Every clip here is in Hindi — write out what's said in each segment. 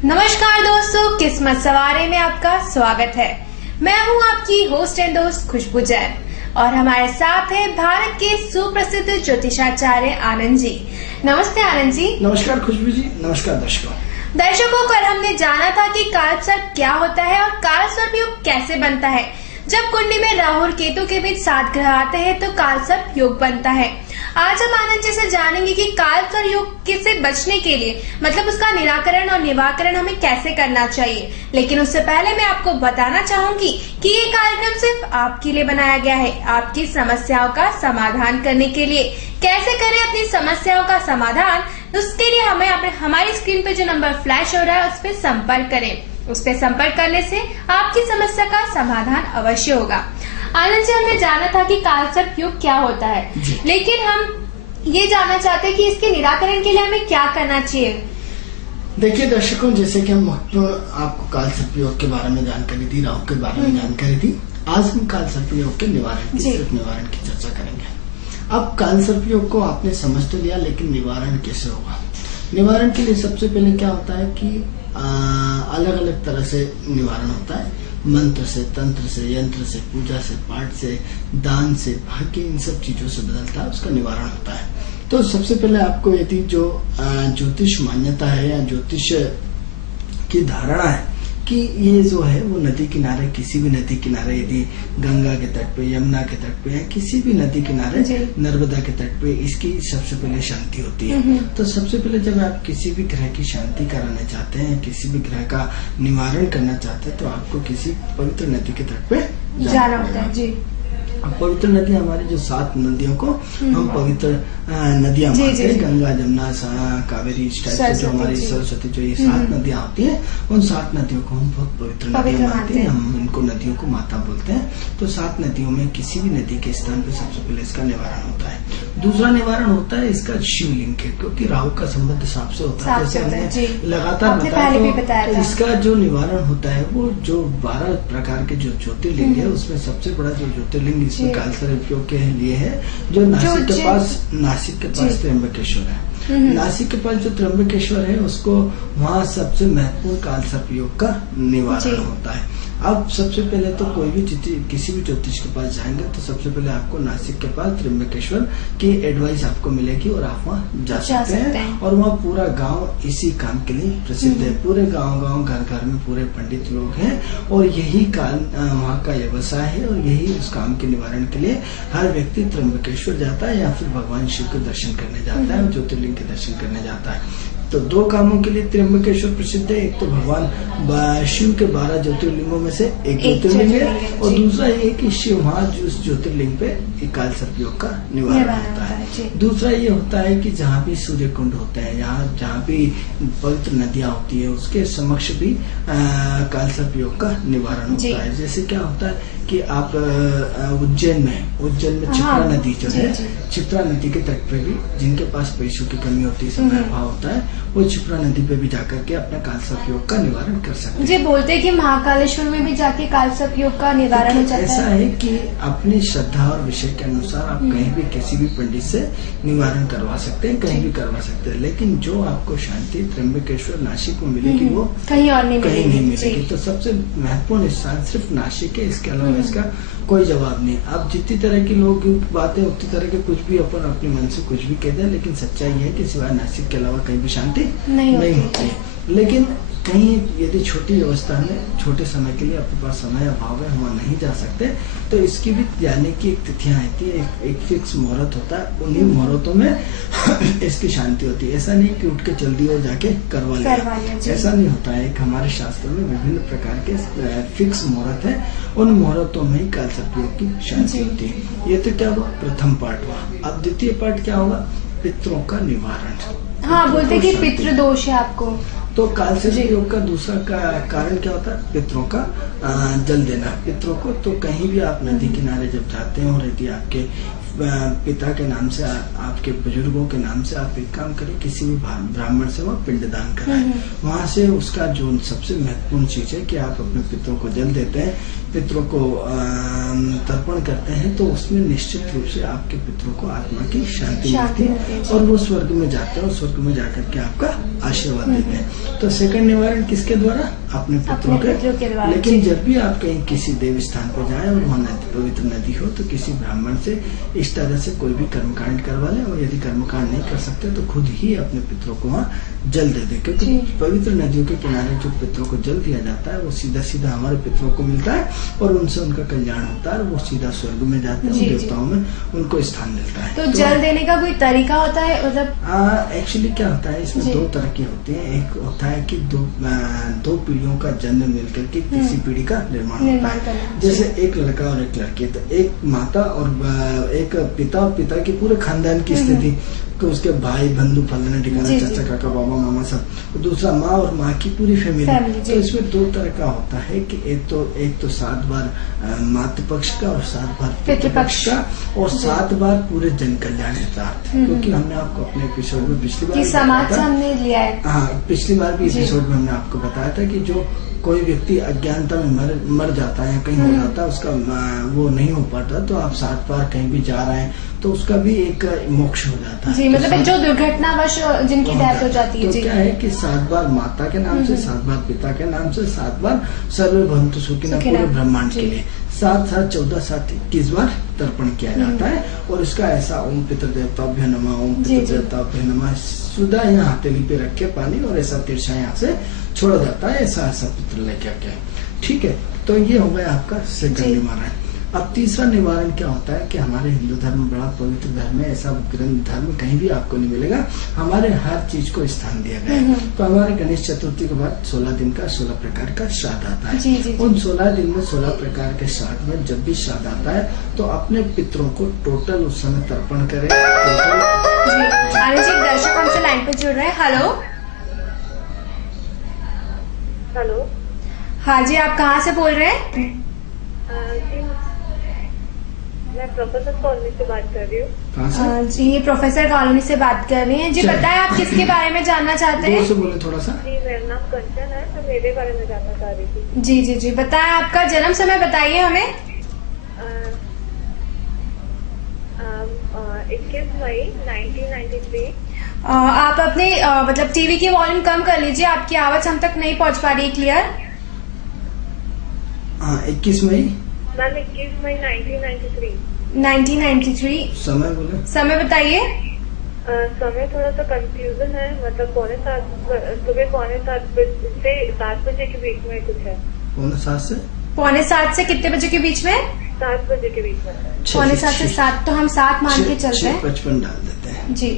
नमस्कार दोस्तों, किस्मत सवारे में आपका स्वागत है। मैं हूं आपकी होस्ट एंड दोस्त खुशबू जैन और हमारे साथ है भारत के सुप्रसिद्ध ज्योतिषाचार्य आनंद जी। नमस्ते आनंद जी। नमस्कार खुशबू जी। नमस्कार दर्शकों, कल हमने जाना था कि कालसर्प क्या होता है और कालसर्प योग कैसे बनता है। जब कुंडली में राहु और केतु के बीच 7 ग्रह आते हैं तो कालसर्प योग बनता है। आज हम आनंद जी से जानेंगे कि कालसर्प योग से बचने के लिए मतलब उसका निराकरण और निवारण हमें कैसे करना चाहिए। लेकिन उससे पहले मैं आपको बताना चाहूंगी कि ये कार्यक्रम सिर्फ आपके लिए बनाया गया है, आपकी समस्याओं का समाधान करने के लिए। कैसे करें अपनी समस्याओं का समाधान, उसके लिए हमें हमारी स्क्रीन पे जो नंबर फ्लैश हो रहा है उस पर संपर्क करें। उस पर संपर्क करने से आपकी समस्या का समाधान अवश्य होगा। आनंद जी, हमने जाना था कि कालसर्प योग क्या होता है, लेकिन हम ये जानना चाहते हैं कि इसके निराकरण के लिए हमें क्या करना चाहिए। देखिए दर्शकों, जैसे कि हम आपको कालसर्प योग के बारे में जानकारी दी, राहु के बारे में जानकारी दी, आज हम कालसर्प योग के निवारण की चर्चा करेंगे। अब कालसर्प योग को आपने समझ तो लिया, लेकिन निवारण कैसे होगा। निवारण के लिए सबसे पहले क्या होता है कि अलग अलग तरह से निवारण होता है। मंत्र से, तंत्र से, यंत्र से, पूजा से, पाठ से, दान से, बाकी इन सब चीजों से बदलता है, उसका निवारण होता है। तो सबसे पहले आपको यदि जो ज्योतिष मान्यता है या ज्योतिष की धारणा है कि ये जो है वो नदी किनारे, किसी भी नदी किनारे, यदि गंगा के तट पे, यमुना के तट पे या किसी भी नदी किनारे, नर्मदा के तट पे, इसकी सबसे पहले शांति होती है। तो सबसे पहले जब आप किसी भी ग्रह की शांति कराना चाहते हैं, किसी भी ग्रह का निवारण करना चाहते हैं, तो आपको किसी पवित्र नदी के तट पे जाना होता है। जी, पवित्र नदी, हमारी जो 7 नदियों को हम पवित्र नदियां मानते हैं, गंगा, जमुना, कावेरी, इस टाइप से जो हमारी सरस्वती, जो ये 7 नदियां होती हैं, उन 7 नदियों को हम बहुत पवित्र नदियां मानते हैं। हम इनको नदियों को माता बोलते हैं। तो 7 नदियों में किसी भी नदी के स्थान पे सबसे पहले इसका निवारण होता है। दूसरा निवारण होता है इसका शिवलिंग के, क्योंकि राहु का संबंध सांप से होता है, जैसे हमने लगातार बताया। तो इसका जो निवारण होता है वो जो 12 प्रकार के जो ज्योतिर्लिंग है, उसमें सबसे बड़ा जो ज्योतिर्लिंग इसमें कालसर्प योग के लिए है, जो नासिक के पास त्र्यंबकेश्वर है। नासिक के पास जो त्र्यंबकेश्वर है, उसको वहाँ सबसे महत्वपूर्ण कालसर्प योग का निवारण होता है। अब सबसे पहले तो कोई भी किसी भी ज्योतिष के पास जाएंगे तो सबसे पहले आपको नासिक के पास त्र्यंबकेश्वर की एडवाइस आपको मिलेगी और आप वहाँ जा सकते हैं। और वहाँ पूरा गांव इसी काम के लिए प्रसिद्ध है। पूरे गांव घर घर में पूरे पंडित लोग हैं और यही वहाँ का व्यवसाय है और यही उस काम के निवारण के लिए हर व्यक्ति त्र्यंबकेश्वर जाता है या फिर भगवान शिव के दर्शन करने जाता है, ज्योतिर्लिंग के दर्शन करने जाता है। तो 2 कामों के लिए त्र्यंबकेश्वर प्रसिद्ध है। एक तो भगवान शिव के 12 ज्योतिर्लिंगों में से एक ज्योतिर्लिंग है और दूसरा ये कि शिव वहाँ उस ज्योतिर्लिंग पे कालसर्प योग का निवारण होता है। दूसरा ये होता है कि जहाँ भी सूर्य कुंड होते हैं, जहाँ भी पवित्र नदियाँ होती है, उसके समक्ष भी कालसर्प योग का निवारण होता है। जैसे क्या होता है कि आप उज्जैन में क्षिप्रा नदी जो है, क्षिप्रा नदी के तट पे भी जिनके पास पैसों की कमी होती है, समय अभाव होता है, वो क्षिप्रा नदी पे भी जाकर के अपना कालसर्प योग का निवारण कर सकते हैं। जी, बोलते हैं कि महाकालेश्वर में भी जाके कालसर्प योग का निवारण हो जाता है। ऐसा है कि अपनी श्रद्धा और विषय के अनुसार आप कहीं भी किसी भी पंडित से निवारण करवा सकते हैं, कहीं भी करवा सकते हैं, लेकिन जो आपको शांति त्र्यंबकेश्वर नासिक में मिलेगी वो कहीं और नहीं मिलेगी। तो सबसे महत्वपूर्ण स्थान सिर्फ नासिक है, इसके अलावा इसका कोई जवाब नहीं। अब जितनी तरह की लोग बातें, उतनी तरह के कुछ भी अपन अपने मन से कुछ भी कहते हैं, लेकिन सच्चाई है कि सिवाय नासिक के अलावा कहीं भी शांति नहीं होती। लेकिन कहीं यदि छोटी व्यवस्था में छोटे समय के लिए अपने पास समय अभाव है, हम नहीं जा सकते, तो इसकी भी जाने की एक तिथियां आती है, एक फिक्स मुहूर्त होता है, उन्हीं मुहूर्तों में इसकी शांति होती है। ऐसा नहीं कि उठ के जल्दी और जाके करवा लिया, ऐसा नहीं होता है। एक हमारे शास्त्र में विभिन्न प्रकार के फिक्स मुहूर्त है, उन मुहूर्तों में ही कालसर्प योग की शांति होती है। ये तो क्या हुआ, प्रथम पार्ट हुआ। अब द्वितीय पार्ट क्या होगा, पितरों का निवारण। हाँ, बोलते कि पितृ दोष है आपको, तो कालसर्प योग का दूसरा कारण क्या होता है, पितरों का जल देना पितरों को। तो कहीं भी आप नदी किनारे जब जाते हैं और यदि आपके पिता के नाम से, आपके बुजुर्गों के नाम से आप एक काम करें, किसी भी ब्राह्मण से वो पिंडदान कराएं। वहां से उसका जो सबसे महत्वपूर्ण चीज है कि आप अपने पितरों को जल देते हैं, पितरों को तर्पण करते हैं, तो उसमें निश्चित रूप से आपके पितरों को आत्मा की शांति मिलती है और वो स्वर्ग में जाते हैं और स्वर्ग में जाकर के आपका आशीर्वाद देते हैं। तो सेकंड निवारण किसके द्वारा? अपने पितरों के द्वारा। लेकिन जब भी आप कहीं किसी देव स्थान पर जाए और वहाँ पवित्र नदी हो तो किसी ब्राह्मण से इस तरह से कोई भी कर्मकांड करवा ले, और यदि कर्मकांड नहीं कर सकते तो खुद ही अपने पितरों को वहाँ जल दे दे, क्योंकि पवित्र नदियों के किनारे जो पितरों को जल दिया जाता है वो सीधा सीधा हमारे पितरों को मिलता है और उनसे उनका कल्याण होता है, वो सीधा स्वर्ग में जाते हैं, देवताओं में उनको स्थान मिलता है। तो जल देने का कोई तरीका होता है? मतलब एक्चुअली क्या होता है, इसमें दो तरह की होती है। एक होता है कि दो पीढ़ियों का जन्म मिलकर के तीसरी पीढ़ी का निर्माण होता है। जैसे एक लड़का और एक लड़की, तो एक माता और एक पिता और पिता की पूरे खानदान की स्थिति, तो उसके भाई बंधु फलाना ठिकाना चाचा काका बाबा मामा सब, दूसरा माँ और माँ की पूरी फैमिली। तो इसमें दो तरह का होता है कि एक तो 7 बार मातृ पक्ष का और 7 बार पितृ पक्ष का और 7 बार पूरे जन कल्याण हितार्थ। क्योंकि हमने आपको अपने एपिसोड में पिछली बार समाज हमने लिया है, हाँ पिछली बार भी एपिसोड में हमने आपको बताया था कि जो कोई व्यक्ति अज्ञानता में मर जाता है, कहीं हो जाता है, उसका वो नहीं हो पाता, तो आप 7 बार कहीं भी जा रहे हैं तो उसका भी एक मोक्ष हो जाता है। जी, मतलब जो दुर्घटनावश जिनकी डेथ हो जाती है। तो क्या है कि 7 बार माता के नाम से, 7 बार पिता के नाम से, 7 बार सर्वभवन्तु सुखिनः पूरे ब्रह्मांड के लिए, 7 7 14 7 21 बार तर्पण किया जाता है। और इसका ऐसा ओम पितृदेवताभ्यो नमः, ओम पितृदेवताभ्यो नमः, सुधा यहाँ हथेली पे रख के पानी और ऐसा तिरछा यहाँ से छोड़ा जाता है, ऐसा पितृ लेके आके। ठीक है, तो ये हो गया आपका सेकंड निवारण। अब तीसरा निवारण क्या होता है कि हमारे हिंदू धर्म बड़ा पवित्र धर्म है, ऐसा ग्रंथ धर्म कहीं भी आपको नहीं मिलेगा, हमारे हर चीज को स्थान दिया गया है। तो हमारे गणेश चतुर्थी के बाद 16 दिन का 16 प्रकार का श्राद्ध आता है। उन 16 दिन में 16 प्रकार के श्राद्ध में जब भी श्राद्ध आता है तो अपने पितरों को टोटल उस समय तर्पण करें। दर्शक हमसे लाइन पे जुड़ रहे हैं। हेलो हेलो, हाँ जी, आप कहाँ से बोल रहे हैं? मैं प्रोफेसर कॉलोनी से बात कर रही हूँ। जी, ये प्रोफेसर कॉलोनी से बात कर रही हैं। जी बताएं, आप किसके बारे में जानना चाहते हैं? बोले थोड़ा सा। जी, मेरा नाम कंचन है, तो मेरे बारे में जानना चाह रही थी। जी जी जी, बताएं आपका जन्म समय बताइए हमें। 21 मई 1993। आप अपने मतलब टीवी की वॉल्यूम कम कर लीजिए, आपकी आवाज हम तक नहीं पहुंच पा रही है क्लियर। 21 मई मैम, 21 मई 1993। 1993। समय बोले, समय बताइए। समय थोड़ा सा कंफ्यूजन है, मतलब सुबह 6:45 से 7 बजे के बीच में कुछ है। 6:45 से कितने बजे के बीच में? 7 बजे के बीच में। 6:45 से 7, तो हम 7 मान के चलते हैं। 6:55 डाल देते हैं। जी,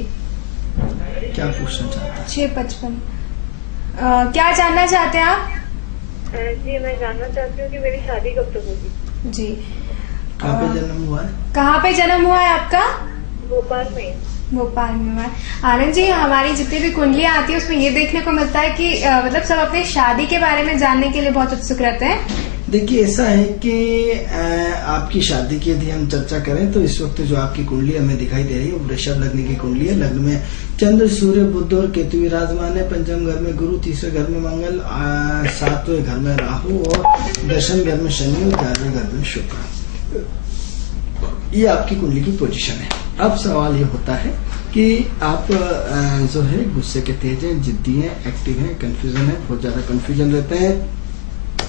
क्या पूछना चाहते हैं? 6:55। क्या जानना चाहते हैं आप? जी, मैं जानना चाहती हूँ कि मेरी शादी कब तक होगी। जी, कहाँ पे जन्म हुआ है? कहाँ पे जन्म हुआ है आपका? भोपाल में। भोपाल में हुआ है। आनंद जी, हमारी जितनी भी कुंडलियाँ आती है उसमें ये देखने को मिलता है कि मतलब सब अपनी शादी के बारे में जानने के लिए बहुत उत्सुक रहते हैं। देखिए, ऐसा है कि आपकी शादी की यदि हम चर्चा करें तो इस वक्त जो आपकी कुंडली हमें दिखाई दे रही है वो वृषभ लग्न की कुंडली है। लग्न में चंद्र, सूर्य, बुध और केतु विराजमान है। पंचम घर में गुरु, तीसरे घर में मंगल, 7वें घर में राहु और 10वें घर में शनि और 11वें घर में शुक्र। ये आपकी कुंडली की पोजीशन है। अब सवाल ये होता है कि आप जो है गुस्से के तेज हैं, जिद्दी हैं, एक्टिव हैं, कंफ्यूजन है, बहुत ज्यादा कंफ्यूजन रहते हैं,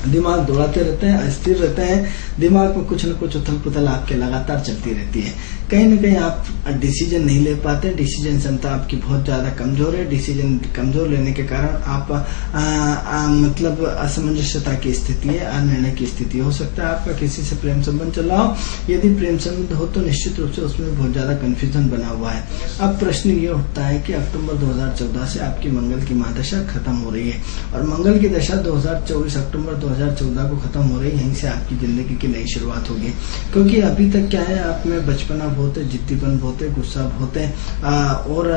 दिमाग दौड़ाते रहते हैं, अस्थिर रहते हैं, दिमाग में कुछ न कुछ उथल पुथल आपके लगातार चलती रहती है। कहीं न कहीं आप डिसीजन नहीं ले पाते, डिसीजन क्षमता आपकी बहुत ज्यादा कमजोर है। डिसीजन कमजोर लेने के कारण आप मतलब असमंजसता की स्थिति है, अनिर्णय की स्थिति हो सकता है। आपका किसी से प्रेम संबंध चल रहा हो, यदि प्रेम संबंध हो तो निश्चित रूप से उसमें बहुत ज्यादा कंफ्यूजन बना हुआ है। अब प्रश्न ये उठता है कि अक्टूबर 2014 से आपकी मंगल की महादशा खत्म हो रही है और मंगल की दशा 2024 अक्टूबर 2014 को खत्म हो रही है। यहीं से आपकी जिंदगी की नई शुरुआत होगी, क्योंकि अभी तक क्या है, आप में बचपना बहुत है, जिद्दीपन बहुत है, गुस्सा बहुत है और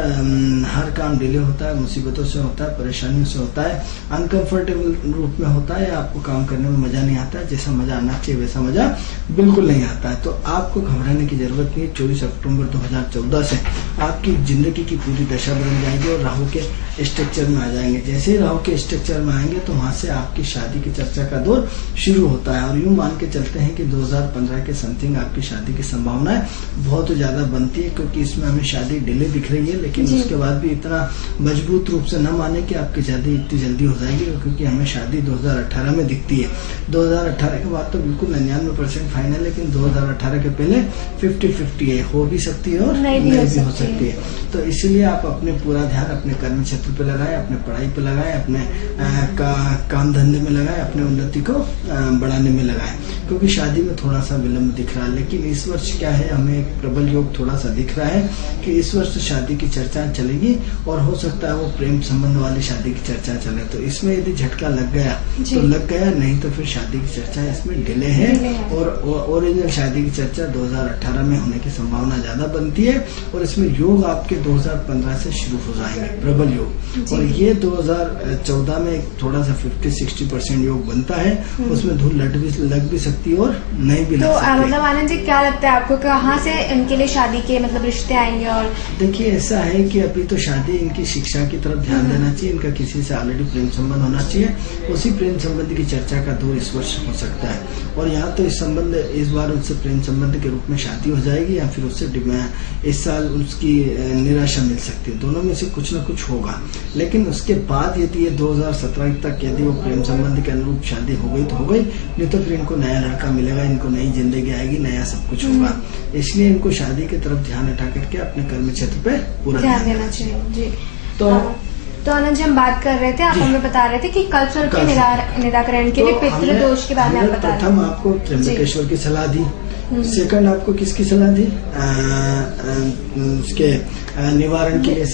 हर काम डिले होता है, मुसीबतों से होता है, परेशानियों से होता है, अनकंफर्टेबल रूप में होता है, आपको काम करने में मजा नहीं आता है। जैसा मजा आना चाहिए वैसा मजा बिल्कुल नहीं आता है। तो आपको घबराने की जरूरत नहीं है। 24 अक्टूबर 2014 से आपकी जिंदगी की पूरी दशा बदल जाएगी और राहु के स्ट्रक्चर में आ जाएंगे। जैसे ही राहु के स्ट्रक्चर में आएंगे तो वहां से आपकी शादी की चर्चा का दौर शुरू होता है और यूं मान के चलते हैं कि 2015 के समथिंग आपकी शादी की संभावनाएं बहुत ज्यादा बनती है, क्योंकि इसमें हमें शादी डिले दिख रही है, लेकिन उसके बाद भी इतना मजबूत रूप से न माने कि आपकी शादी इतनी जल्दी हो जाएगी, क्योंकि हमें शादी 2018 में दिखती है। 2018 के बाद तो बिल्कुल 99% फाइनल, लेकिन 2018 के पहले 50-50 है, हो भी सकती है और नहीं भी हो सकती है। तो इसलिए आप अपने पूरा ध्यान अपने कर्म क्षेत्र पे लगाएं, अपने पढ़ाई पे लगाएं, अपने काम धंधे में लगाएं, अपने उन्नति को बढ़ाने में लगाएं, क्योंकि शादी में थोड़ा सा विलम्ब दिख रहा है। लेकिन इस वर्ष क्या है, हमें एक प्रबल योग थोड़ा सा दिख रहा है कि इस वर्ष शादी की चर्चा चलेगी, और हो सकता है वो प्रेम संबंध वाली शादी की चर्चा चले। तो इसमें यदि झटका लग गया तो लग गया, नहीं तो फिर शादी की चर्चा इसमें डिले है। और ओरिजिनल शादी की चर्चा 2018 में होने की संभावना ज्यादा बनती है, और इसमें योग आपके 2015 से शुरू हो जाएंगे, प्रबल योग। और ये 2014 में थोड़ा सा 50-60% योग बनता है, उसमें धूल लग भी सकती है और नहीं भी लग सकती है। मतलब आनंद जी, क्या लगता है आपको, कहाँ से इनके लिए शादी के मतलब रिश्ते आएंगे? और देखिए, ऐसा है कि अभी तो शादी इनकी शिक्षा की तरफ ध्यान देना चाहिए, इनका किसी से ऑलरेडी प्रेम संबंध होना चाहिए, उसी प्रेम संबंध की चर्चा का दौर इस वर्ष हो सकता है। और यहाँ तो इस बार उनसे प्रेम संबंध के रूप में शादी हो जाएगी, या फिर उससे इस साल उसकी निराशा मिल सकती है, दोनों में से कुछ न कुछ होगा। लेकिन उसके बाद यदि ये 2017 तक यदि वो प्रेम संबंध के अनुरूप शादी हो गई तो हो गई, नहीं तो फिर इनको नया लड़का मिलेगा, इनको नई जिंदगी आएगी, नया सब कुछ होगा। इसलिए इनको शादी की तरफ ध्यान हटा करके अपने कर्म क्षेत्र पे पूरा ध्यान देना चाहिए जी। तो आनंद जी, हम बात कर रहे थे, आप हमें बता रहे थे कि कल्चर के निराकरण के लिए पितृ दोष के बारे में आप बता रहे थे। प्रथम आपको त्र्यंबकेश्वर की सलाह दी, सेकंड आपको किसकी सलाह दी, उसके निवारण के लिए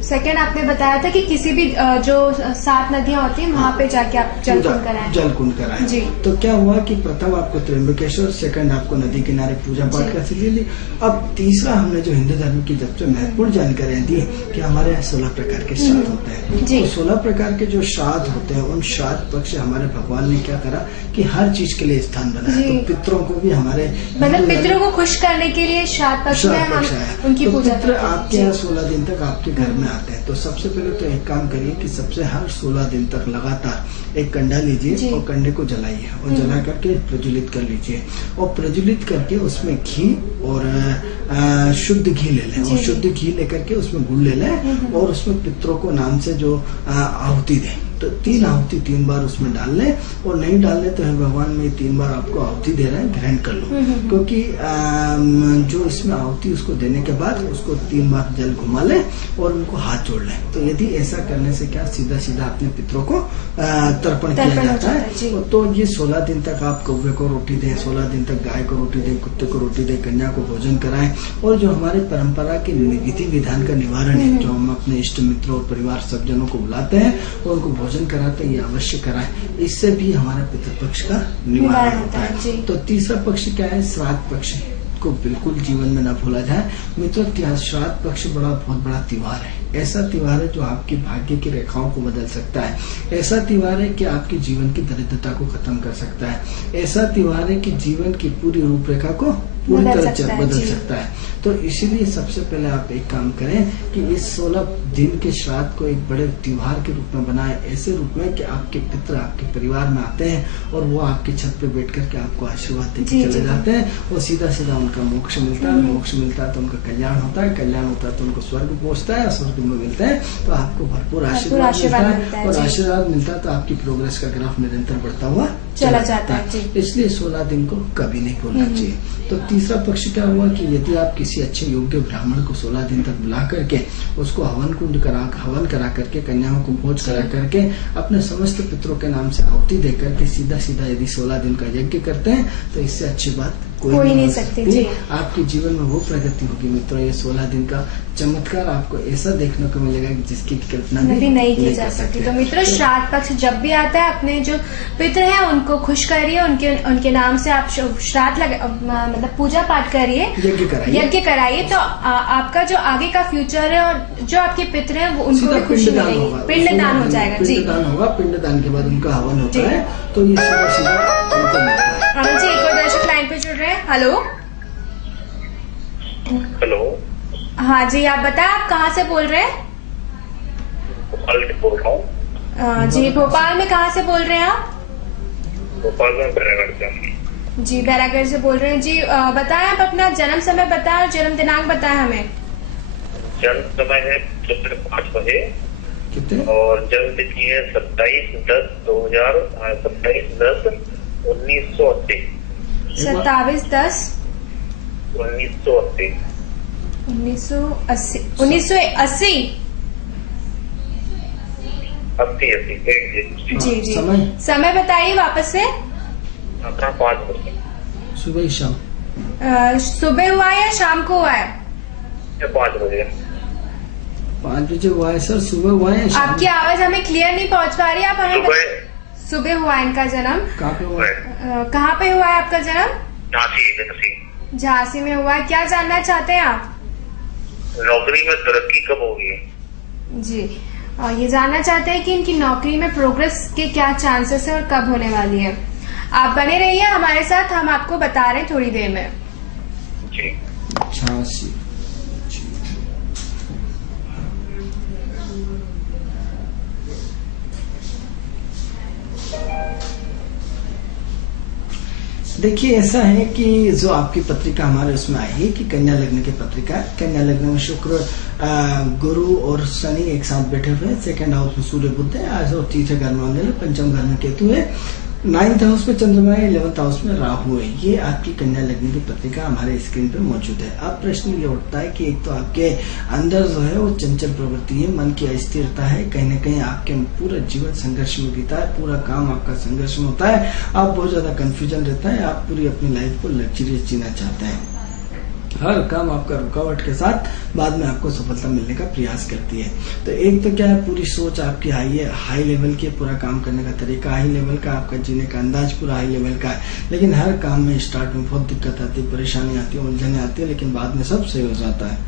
सेकंड आपने बताया था कि किसी भी जो 7 नदियां होती हैं वहाँ पे जाके आप जल कुंड कराएं जी। तो क्या हुआ कि प्रथम आपको त्र्यंबकेश्वर, सेकंड आपको नदी किनारे पूजा पाठ का सीधी ली। अब तीसरा हमने जो हिंदू धर्म की सबसे महत्वपूर्ण जानकारियां दी कि हमारे यहाँ 16 प्रकार के श्राद्ध होते हैं। तो 16 प्रकार के जो श्राद्ध होते हैं, उन श्राद्ध पक्ष हमारे भगवान ने क्या करा कि हर चीज के लिए स्थान बनाया। तो पितरों को भी हमारे मतलब पितरों को खुश करने के लिए श्राद्ध पक्ष में हम उनकी पूजा। पितर आपके यहाँ 16 दिन तक आपके घर में आते हैं। तो सबसे पहले तो एक काम करिए कि सबसे हर 16 दिन तक लगातार एक कंडा लीजिए और कंडे को जलाइए, और जला करके प्रज्वलित कर लीजिए, और प्रज्वलित करके उसमें घी और शुद्ध घी ले लें, और शुद्ध घी लेकर के उसमें गुड़ ले लें, और उसमें पितरों को नाम से जो आहुति दें। तो 3 आहुति 3 बार उसमें डाल लें, और नहीं डालने तो भगवान में 3 बार आपको आहुति दे रहे हैं, ग्रहण कर लो। क्योंकि जो इसमें आहुति उसको देने के बाद उसको 3 बार जल घुमा लें और उनको हाथ जोड़ लें। तो यदि ऐसा करने से क्या सीधा सीधा अपने पितरों को तर्पण किया जाता है। तो ये 16 दिन तक आप कौवे को रोटी दें, 16 दिन तक गाय को रोटी दें, कुत्ते को रोटी दें, कन्या को भोजन कराएं, और जो हमारे परंपरा के विधि विधान का निवारण है, जो हम अपने इष्ट मित्रों और परिवार सब जनों को बुलाते हैं और उनको भोजन कराते हैं, ये अवश्य कराएं। इससे भी हमारा पितृपक्ष का निवारण होता है। तो तीसरा पक्ष क्या है, श्राद्ध पक्ष को बिल्कुल जीवन में न भूला जाए मित्रों। श्राद्ध पक्ष बहुत बड़ा त्योहार है। ऐसा त्योहार है जो आपके भाग्य की रेखाओं को बदल सकता है। ऐसा त्योहार है कि आपके जीवन की दरिद्रता को खत्म कर सकता है। ऐसा त्योहार है कि जीवन की पूरी रूपरेखा को पूरी तरह बदल सकता है। तो इसीलिए सबसे पहले आप एक काम करें कि इस 16 दिन के श्राद्ध को एक बड़े त्योहार के रूप में बनाएं, ऐसे रूप में कि आपके पितर आपके परिवार में आते हैं और वो आपके छत पे बैठ करके आपको आशीर्वाद देके चले जाते हैं, और सीधा सीधा उनका मोक्ष मिलता है। मोक्ष मिलता है तो उनका कल्याण होता है, कल्याण होता है तो उनको स्वर्ग पहुंचता है, स्वर्ग में मिलता है तो आपको भरपूर आशीर्वाद मिलता है, और आशीर्वाद मिलता है तो आपकी प्रोग्रेस का ग्राफ निरंतर बढ़ता हुआ चला जाता है। इसलिए 16 दिन को कभी नहीं भूलना चाहिए। तो तीसरा पक्ष क्या हुआ कि यदि आप किसी अच्छे योग्य ब्राह्मण को 16 दिन तक बुला करके उसको हवन करा करके कन्याओं को भोज करा करके अपने समस्त पितरों के नाम से आहुति दे करके सीधा सीधा यदि 16 दिन का यज्ञ करते हैं तो इससे अच्छी बात कोई नहीं सकती। आपके जीवन में वो प्रगति होगी मित्रों। ये 16 दिन का चमत्कार आपको ऐसा देखने को मिलेगा कि जिसकी कल्पना भी नहीं की जा सकती। तो मित्रों, श्राद्ध पक्ष जब भी आता है अपने जो पितर हैं उनको खुश करिए, उनके नाम से आप श्राद्ध मतलब पूजा पाठ करिए, यज्ञ कराइए। तो आपका जो आगे का फ्यूचर है और जो आपके पितर हैं वो उनको भी खुशी मिलेगी, पिंडदान हो जाएगा जी। पिंडदान होगा, पिंडदान के बाद उनका हवन होता है, तो ये सीधा सीधा उनको मिलता है। जी, एक और दर्शक लाइन पे जुड़ रहे हैं। हेलो हेलो, हाँ जी, आप बताएं आप कहाँ से बोल रहे हैं? भोपाल से बोल रहा हूँ। जी, भोपाल में कहाँ से बोल रहे हैं आप? भोपाल में बैरागढ़ से। जी बैरागढ़ से बोल रहे हैं जी। बताएं आप अपना जन्म समय बताएं और जन्म दिनांक बताएं हमें। जन्म समय है 5 बजे कितने? और जन्म तिथि है 27/10/1980। 27/10/1980। 1980। 80 जी जी। समय बताइए वापस से। अपना 5 बजे सुबह ही शाम? सुबह हुआ है या शाम को हुआ है? 5 बजे। 5 बजे हुआ है सर। सुबह हुआ है? आपकी आवाज हमें क्लियर नहीं पहुंच पा रही है। आप हमें सुबह हुआ है इनका जन्म। कहाँ पे हुआ है? कहाँ पे हुआ है आपका जन्म? झांसी। झांसी में हुआ है। क्या जानना चाहते हैं आप? नौकरी में तरक्की कब होगी? जी ये जानना चाहते हैं कि इनकी नौकरी में प्रोग्रेस के क्या चांसेस है और कब होने वाली है। आप बने रहिए हमारे साथ, हम आपको बता रहे हैं थोड़ी देर में। जी। झांसी। देखिए ऐसा है कि जो आपकी पत्रिका हमारे उसमें आई है कि कन्या लग्न की पत्रिका। कन्या लग्न में शुक्र गुरु और शनि एक साथ बैठे हुए हैं। सेकंड हाउस में सूर्य बुध है आज, और तीसरे घर में मंगल है, पंचम घर में केतु है, 9th हाउस में चंद्रमा है, 11th हाउस में राहु है। ये आपकी कन्या लग्न की पत्रिका हमारे स्क्रीन पे मौजूद है। अब प्रश्न ये उठता है कि एक तो आपके अंदर जो है वो चंचल प्रवृत्ति है, मन की अस्थिरता है, कहीं न कहीं आपके पूरा जीवन संघर्ष में बीता है, पूरा काम आपका संघर्ष में होता है, आप बहुत ज्यादा कंफ्यूजन रहता है, आप पूरी अपनी लाइफ को लग्जरियस जीना चाहते हैं। हर काम आपका रुकावट के साथ बाद में आपको सफलता मिलने का प्रयास करती है। तो एक तो क्या है, पूरी सोच आपकी हाई लेवल की, पूरा काम करने का तरीका हाई लेवल का, आपका जीने का अंदाज पूरा हाई लेवल का है। लेकिन हर काम में स्टार्ट में बहुत दिक्कत आती है, परेशानी आती है, उलझने आती है, लेकिन बाद में सब सही हो जाता है।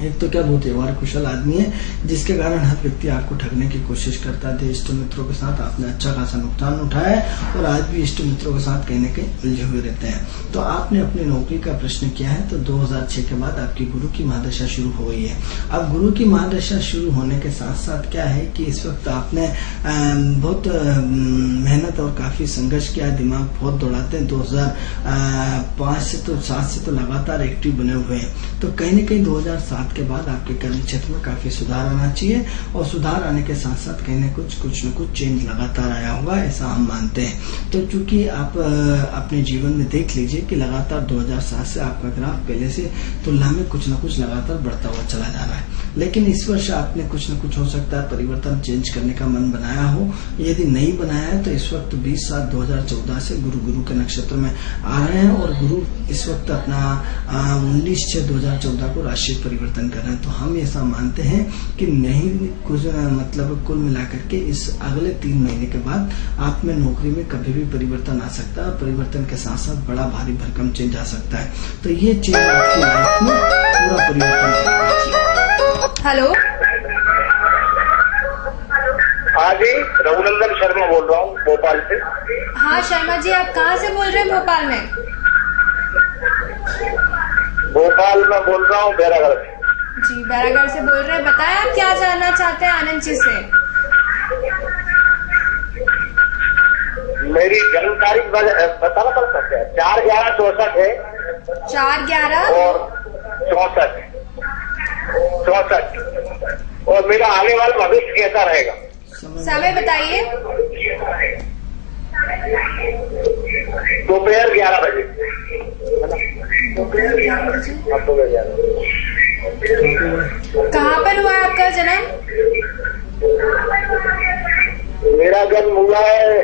एक तो क्या बहुत व्यवहार कुशल आदमी है, जिसके कारण हर व्यक्ति आपको ठगने की कोशिश करता है। इष्ट मित्रों के साथ आपने अच्छा खासा नुकसान उठाया है और आज भी इष्ट मित्रों के साथ कहीं न कहीं उलझे हुए रहते हैं। तो आपने अपनी नौकरी का प्रश्न किया है, तो 2006 के बाद आपकी गुरु की महादशा शुरू हो गई है। अब गुरु की महादशा शुरू होने के साथ साथ क्या है कि इस वक्त आपने बहुत मेहनत और काफी संघर्ष किया, दिमाग बहुत दौड़ाते हैं। 2005 से तो 7 से तो लगातार एक्टिव बने हुए हैं। तो कहीं न कहीं 2007 के बाद आपके कर्म क्षेत्र में काफी सुधार आना चाहिए, और सुधार आने के साथ साथ कहीं न कुछ न कुछ चेंज लगातार आया होगा, ऐसा हम मानते हैं। तो चूंकि आप अपने जीवन में देख लीजिए कि लगातार 2007 से आपका ग्राफ पहले से तुलना में कुछ न कुछ लगातार बढ़ता हुआ चला जा रहा है। लेकिन इस वर्ष आपने कुछ न कुछ हो सकता है परिवर्तन चेंज करने का मन बनाया हो। यदि नहीं बनाया है तो इस वक्त 20/7/2014 से गुरु के नक्षत्र में आ रहे हैं, और गुरु इस वक्त अपना 19/6/2014 को राशि परिवर्तन कर रहे हैं। तो हम ऐसा मानते हैं कि नहीं कुछ मतलब कुल मिलाकर के इस अगले 3 महीने के बाद आप में नौकरी में कभी भी परिवर्तन आ सकता है, और परिवर्तन के साथ साथ बड़ा भारी भरकम चेंज आ सकता है। तो ये चेंज आपकी लाइफ में पूरा परिवर्तन करेगा। हेलो, हाँ जी, रघुनंदन शर्मा बोल रहा हूँ भोपाल से। हाँ शर्मा जी, आप कहाँ से बोल रहे हैं भोपाल में? भोपाल में बोल रहा हूँ बैरागढ़ से। जी बैरागढ़ से बोल रहे हैं। बताएं आप क्या जानना चाहते हैं आनंद जी से? मेरी जन्म तारीख बताना पड़ सकता है? 4/11/64 है। 4/11 और 64। और मेरा आने वाला भविष्य कैसा रहेगा? समय बताइए। दोपहर 11 बजे। कहाँ पर हुआ है आपका जन्म? मेरा जन्म हुआ है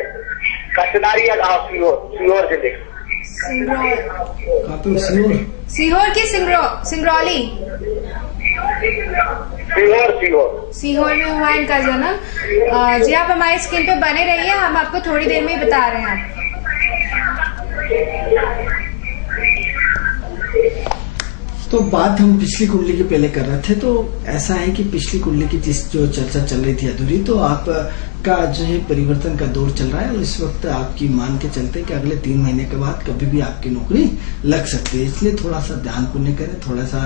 कचनारिया गाँव, सीहोर जिले। सीहोर की सिंगरौली? सीहोर में हुआ है इनका जन्म। जी आप हमारी स्क्रीन पे बने रहिए, हम आपको थोड़ी देर में ही बता रहे हैं। तो बात हम पिछली कुंडली की पहले कर रहे थे। तो ऐसा है कि पिछली कुंडली की जो चर्चा चल रही थी अधूरी, तो आप का जो है परिवर्तन का दौर चल रहा है। इस वक्त आपकी मान के चलते कि अगले 3 महीने के बाद कभी भी आपकी नौकरी लग सकती है, इसलिए थोड़ा सा दान पुण्य करें, थोड़ा सा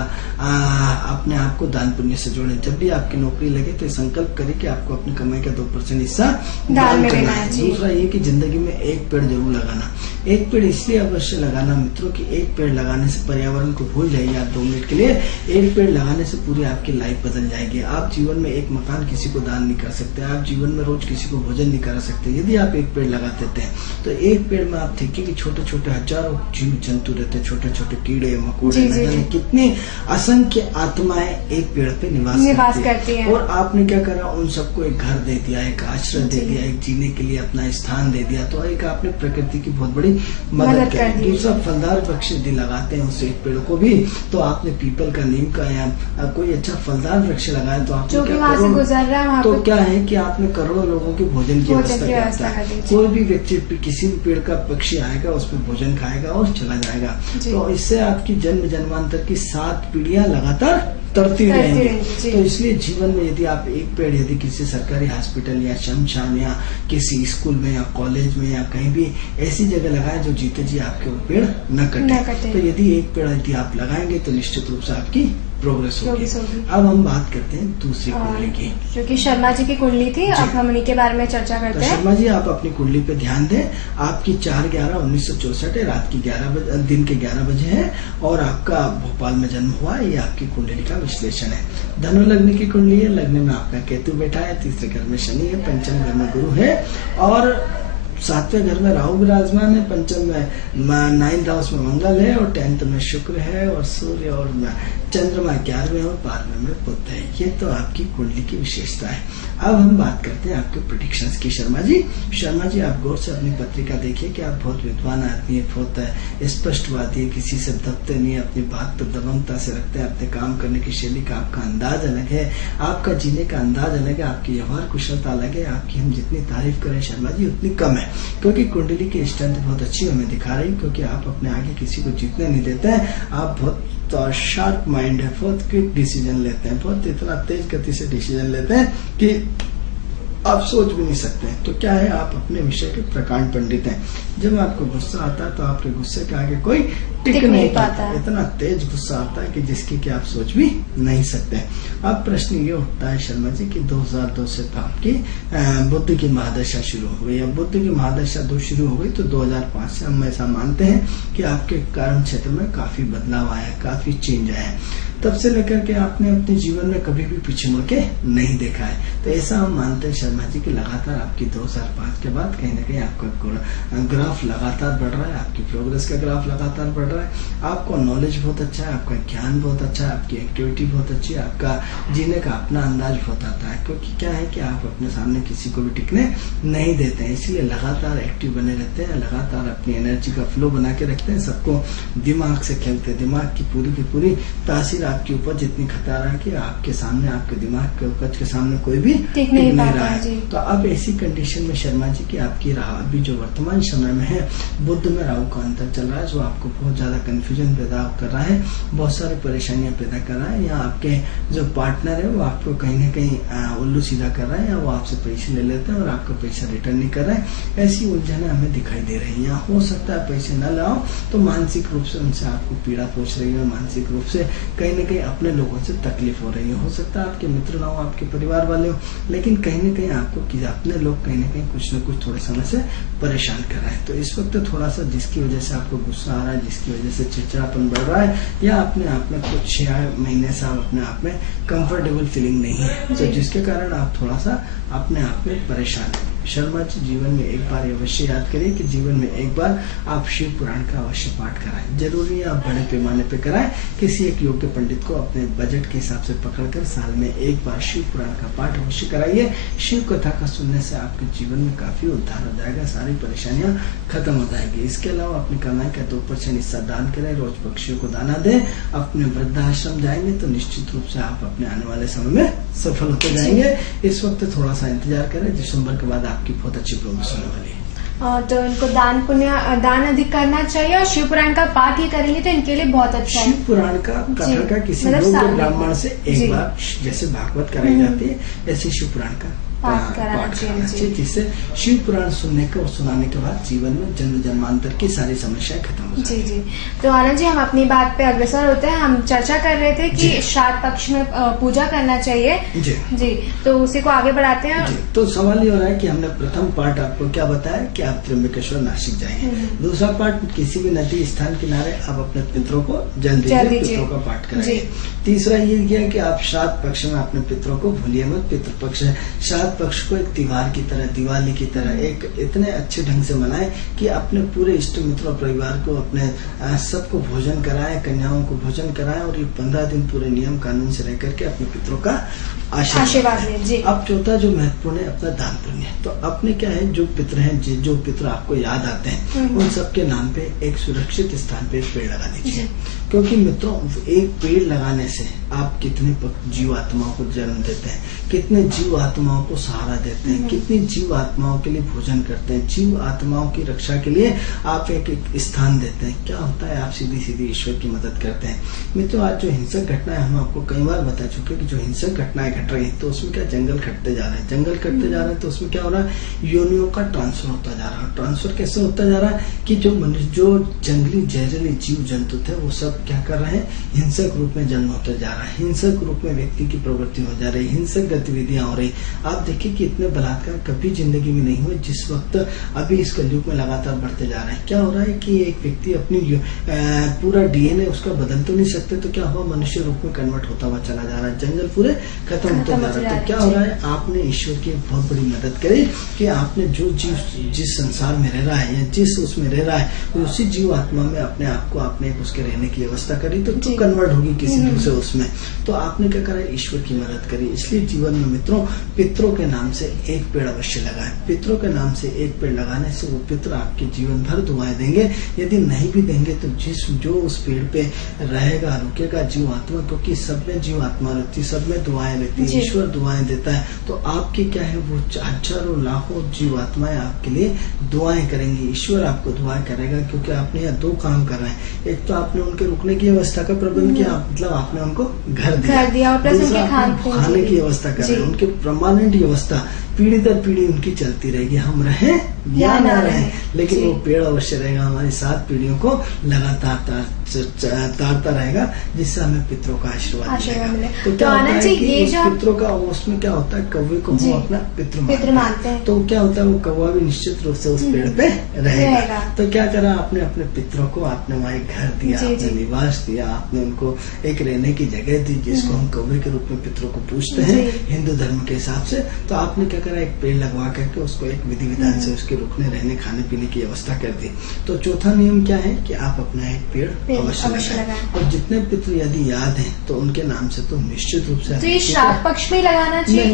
अपने आप को दान पुण्य से जोड़ें। जब भी आपकी नौकरी लगे तो संकल्प करें कि आपको अपनी कमाई का 2% हिस्सा दान करना है। दूसरा ये कि जिंदगी में एक पेड़ जरूर लगाना। एक पेड़ इसलिए अवश्य लगाना मित्रों कि एक पेड़ लगाने से पर्यावरण को भूल जाइए आप 2 मिनट के लिए। एक पेड़ लगाने से पूरी आपकी लाइफ बदल जाएगी। आप जीवन में एक मकान किसी को दान नहीं कर सकते, आप जीवन में रोज किसी को भोजन नहीं करा सकते यदि आप एक पेड़ लगा देते हैं। तो एक पेड़ में आप देखिए कि छोटे छोटे हजारों जीव जंतु रहते हैं, छोटे छोटे कीड़े मकोड़े, न जाने कितनी असंख्य आत्माएं एक पेड़ पे निवास करती हैं। और आपने क्या करा, उन सबको एक घर दे दिया, एक आश्रय दे दिया, एक जीने के लिए अपना स्थान दे दिया। तो एक आपने प्रकृति की बहुत बड़ी मदद करी। दूसरा फलदार वृक्ष यदि लगाते हैं उस एक पेड़ को भी, तो आपने पीपल का, नीम का या कोई अच्छा फलदार वृक्ष लगाया तो आपने क्या, तो क्या है कि आपने करोड़ों लोगों के भोजन की व्यवस्था की। कोई भी व्यक्ति किसी भी पेड़ का पक्षी आएगा उसमें भोजन खाएगा और चला जाएगा। तो इससे आपकी जन्म जन्मांतर की 7 पीढ़ियां लगातार तरती रहेंगी। तो इसलिए जीवन में यदि आप एक पेड़ यदि किसी सरकारी हॉस्पिटल या शमशान या किसी स्कूल में या कॉलेज में या कहीं भी ऐसी जगह लगाए जो जीते जी आपके वो पेड़ न कटे। तो यदि एक पेड़ यदि आप लगाएंगे तो निश्चित रूप से आपकी प्रोग्रेस होगी। अब हम बात करते हैं दूसरी कुंडली की, जो कि शर्मा जी की कुंडली थी। अब हम उन्हीं के बारे में चर्चा करते हैं। शर्मा जी आप अपनी कुंडली पे ध्यान दें। आपकी 4/11/1964 है, रात की 11 बजे, दिन के 11 बजे है और आपका भोपाल में जन्म हुआ। ये आपकी कुंडली का विश्लेषण है। धनु लग्न की कुंडली है। लग्न में आपका केतु बैठा है, तीसरे घर में शनि है, पंचम घर में गुरु है और 7वें घर में राहु विराजमान है, पंचम में 9th हाउस में मंगल है और 10th में शुक्र है और सूर्य और चंद्रमा 11वें और 12वें में बुध है। ये तो आपकी कुंडली की विशेषता है। अब हम बात करते हैं आपके प्रेडिक्शंस की। शर्मा जी आप गौर से अपनी पत्रिका देखिए कि आप बहुत विद्वान आदमी है, बहुत स्पष्टवादी है, किसी से दबते नहीं, अपनी बात पर दबंगता से रखते हैं, अपने काम करने की शैली का आपका अंदाज अलग है, आपका जीने का अंदाज अलग है, आपकी व्यवहार कुशलता अलग है। आपकी हम जितनी तारीफ करें शर्मा जी उतनी कम है, क्योंकि कुंडली की स्ट्रेंथ बहुत अच्छी हमें दिखा रही, क्योंकि आप अपने आगे किसी को जीतने नहीं देते हैं। आप बहुत शार्प माइंड है, बहुत क्विक डिसीजन लेते हैं, बहुत इतना तेज गति से डिसीजन लेते हैं कि आप सोच भी नहीं सकते हैं। तो क्या है, आप अपने विषय के प्रकांड पंडित हैं। जब आपको गुस्सा आता है तो आपके गुस्से के आगे कोई टिक नहीं पाता। इतना तेज गुस्सा आता है कि जिसकी कि आप सोच भी नहीं सकते। अब प्रश्न ये उठता है शर्मा जी कि 2002 से आपकी बुध की महादशा शुरू हो गई। अब बुध की महादशा 2 शुरू हो गई तो 2005 से हम ऐसा मानते हैं कि आपके कर्म क्षेत्र में काफी बदलाव आया, काफी चेंज आया। तब से लेकर के आपने अपने जीवन में कभी भी पीछे मुड़ के नहीं देखा है। तो ऐसा हम मानते हैं शर्मा जी की लगातार आपकी 2005 के बाद कहीं ना कहीं आपका ग्राफ लगातार बढ़ रहा है, आपकी प्रोग्रेस का ग्राफ लगातार बढ़ रहा है। आपको नॉलेज बहुत अच्छा है, आपका ज्ञान बहुत अच्छा है, आपकी एक्टिविटी बहुत अच्छी है, आपका जीने का अपना अंदाज बहुत आता है। क्योंकि क्या है कि आप अपने सामने किसी को भी टिकने नहीं देते हैं, इसलिए लगातार एक्टिव बने रहते हैं, लगातार अपनी एनर्जी का फ्लो बना के रखते हैं, सबको दिमाग से खेलते हैं। दिमाग की पूरी तासीर आपके ऊपर जितनी खतरा है कि आपके सामने, आपके दिमाग के उपज के सामने कोई भी टिक नहीं रहा है। तो अब ऐसी कंडीशन में शर्मा जी की आपकी राह अभी जो वर्तमान समय में है, बुध में राहु का अंतर चल रहा है, जो आपको बहुत ज्यादा कंफ्यूजन पैदा कर रहा है, बहुत सारी परेशानियां पैदा कर रहा है। या आपके जो पार्टनर है वो आपको कहीं ना कहीं उल्लू सीधा कर रहा है, या वो आपसे पैसे ले लेते हैं और आपका पैसा रिटर्न नहीं कर रहा है। ऐसी उलझने हमें दिखाई दे रही है। या हो सकता है पैसे न लाओ तो मानसिक रूप से उनसे आपको पीड़ा पहुंच रही है, मानसिक रूप से कहीं न कहीं अपने लोगों से तकलीफ हो रही है। हो सकता है आपके मित्र ना हो, आपके परिवार वाले हो, लेकिन कहीं न कहीं आपको अपने लोग कहीं न कहीं कुछ न कुछ थोड़े समय से परेशान कर रहा है। तो इस वक्त थोड़ा सा जिसकी वजह से आपको गुस्सा आ रहा है, जिसकी वजह से चिड़चिड़ापन बढ़ रहा है, या अपने आप में कुछ 6 महीने से आप अपने आप में कंफर्टेबल फीलिंग नहीं है, तो जिसके कारण आप थोड़ा सा अपने आप में परेशान है। शर्मा जी जीवन में एक बार अवश्य याद करिए कि जीवन में एक बार आप शिव पुराण का अवश्य पाठ कराएं। जरूरी है आप बड़े पैमाने पे कराएं, किसी एक योग्य पंडित को अपने बजट के हिसाब से पकड़कर साल में एक बार शिव पुराण का पाठ अवश्य कराइए। शिव कथा का सुनने से आपके जीवन में काफी उद्धार हो जाएगा, सारी परेशानियां खत्म हो जाएगी। इसके अलावा अपनी कमाई का 2% हिस्सा दान करें, रोज पक्षियों को दाना दें, अपने वृद्धाश्रम जाएंगे तो निश्चित रूप से आप अपने आने वाले समय में सफल होते जाएंगे। इस वक्त थोड़ा सा इंतजार करें, दिसंबर के बाद आपकी बहुत अच्छी प्रोग्रेस होने वाली है। तो इनको दान अधिक करना चाहिए और शिव पुराण का पाठ ही करेंगे तो इनके लिए बहुत अच्छा है। शिव पुराण का कथा का किसी योग्य ब्राह्मण से एक बार जैसे भागवत कराई जाती है, ऐसे शिव पुराण का पाठ कराना चाहिए, जिससे शिव पुराण सुनने को और सुनाने के बाद जीवन में जन्म जन्मांतर की सारी समस्याएं खत्म हो जाती हैं। जी। तो आनंद जी, हम अपनी बात पे अग्रसर होते हैं। हम चर्चा कर रहे थे कि श्राद्ध पक्ष में पूजा करना चाहिए। जी, तो उसी को आगे बढ़ाते हैं। जी, तो सवाल ये हो रहा है कि हमने प्रथम पार्ट आपको क्या बताया कि आप त्र्यंबकेश्वर नासिक जाइए। दूसरा पार्ट, किसी भी नदी स्थान किनारे आप अपने पितरों को जल दीजिए, पितरों का पाठ कराइए। तीसरा ये किया कि आप श्राद्ध पक्ष में अपने पितरों को भूलिए मत। पितृपक्ष है, श्राद्ध पक्ष को एक त्योहार की तरह, दिवाली की तरह एक इतने अच्छे ढंग से मनाए कि अपने पूरे इष्ट मित्रों परिवार को, अपने सबको भोजन कराएं, कन्याओं को भोजन कराएं और ये 15 दिन पूरे नियम कानून से रह करके अपने पितरों का आशीर्वाद लें। अब चौथा जो महत्वपूर्ण है, अपना दान पुण्य। तो अपने क्या है, जो पितर हैं, जो पितर आपको याद आते हैं, उन सबके नाम पे एक सुरक्षित स्थान पे एक पेड़ लगा दीजिए। क्योंकि मित्रों, एक पेड़ लगाने से आप कितने जीव आत्माओं को जन्म देते हैं, कितने जीव आत्माओं को सहारा देते हैं, कितनी जीव आत्माओं के लिए भोजन करते हैं, जीव आत्माओं की रक्षा के लिए आप एक स्थान देते हैं। क्या होता है, आप सीधी सीधी ईश्वर की मदद करते हैं। मित्रों, आज जो हिंसक घटनाएं, हम आपको कई बार बता चुके कि जो हिंसक घटनाएं घट रही है, तो उसमें क्या, जंगल कटते जा रहे हैं, जंगल कटते जा रहे हैं, तो उसमें क्या हो रहा है, योनियों का ट्रांसफर होता जा रहा है। ट्रांसफर कैसे होता जा रहा है कि जो जंगली जहरीले जीव जंतु थे, वो सब क्या कर रहे हैं, हिंसक रूप में जन्म होता जा रहा है, हिंसक रूप में व्यक्ति की प्रवृत्ति हो जा रही है, हिंसक गतिविधियां हो रही। आप देखिए कि इतने बलात्कार कभी जिंदगी में नहीं हुए जिस वक्त अभी इस कलयुग में लगातार बढ़ते जा रहे हैं। क्या हो रहा है कि एक व्यक्ति अपनी पूरा डीएनए उसका बदल तो नहीं सकते, तो क्या हुआ, मनुष्य रूप में कन्वर्ट होता हुआ चला जा रहा है, जंगल पूरे खत्म होते जा रहा है। तो क्या हो रहा है, आपने ईश्वर की बहुत बड़ी मदद करी कि आपने जो जीव जिस संसार में रह रहा है या जिस उसमें रह रहा है, उसी जीव आत्मा में अपने आप को आपने उसके रहने की व्यवस्था करी, तो कन्वर्ट होगी किसी दूसरे उसमें। तो आपने क्या करा, ईश्वर की मदद करी। इसलिए जीवन में मित्रों, पितरों के नाम से एक पेड़ अवश्य लगाएं। पितरों के नाम से एक पेड़ लगाने से वो पितर आपके जीवन भर दुआएं देंगे। यदि नहीं भी देंगे तो जो उस पेड़ पे रहेगा, रुकेगा जीव आत्मा, क्योंकि सब में जीव आत्मा रहती, सब में दुआएं रहती है, ईश्वर दुआएं देता है। तो आपकी क्या है, वो हजारों लाखों जीव आत्माएं आपके लिए दुआएं करेंगी, ईश्वर आपको दुआएं करेगा। क्योंकि आपने यहाँ 2 काम कर रहे हैं। एक तो आपने उनके रुकने की व्यवस्था का प्रबंध किया, मतलब आपने उनको घर दिया, दूसरा खाने की व्यवस्था कर रहे हैं, उनकी परमानेंट व्यवस्था पीढ़ी दर पीढ़ी उनकी चलती रहेगी। हम रहें या ना रहें, लेकिन वो पेड़ अवश्य रहेगा, हमारी 7 पीढ़ियों को लगातार तारता रहेगा, जिससे हमें पितरों का आशीर्वाद मिलेगा। तो क्या होता है कि उस पितरों का, उसमें क्या होता है, कौवे को हम अपना पितृ मानते हैं। तो क्या होता है, वो कौवा भी निश्चित रूप से उस पेड़ पे रहेगा। तो क्या करा आपने, अपने पितरों को आपने वहाँ एक घर दिया, आपने निवास दिया, आपने उनको एक रहने की जगह दी, जिसको हम कौवे के रूप में पितरों को पूछते हैं हिंदू धर्म के हिसाब से। तो आपने क्या करा, एक पेड़ लगवा करके उसको एक विधि विधान से उसके रुकने, रहने, खाने पीने की व्यवस्था कर दी। तो चौथा नियम क्या है कि आप अपना एक पेड़ अवश्य लगाएं। और जितने पितृ यदि याद हैं तो उनके नाम से तो निश्चित रूप से, तो ये श्राद्ध पक्ष में लगाना चाहिए।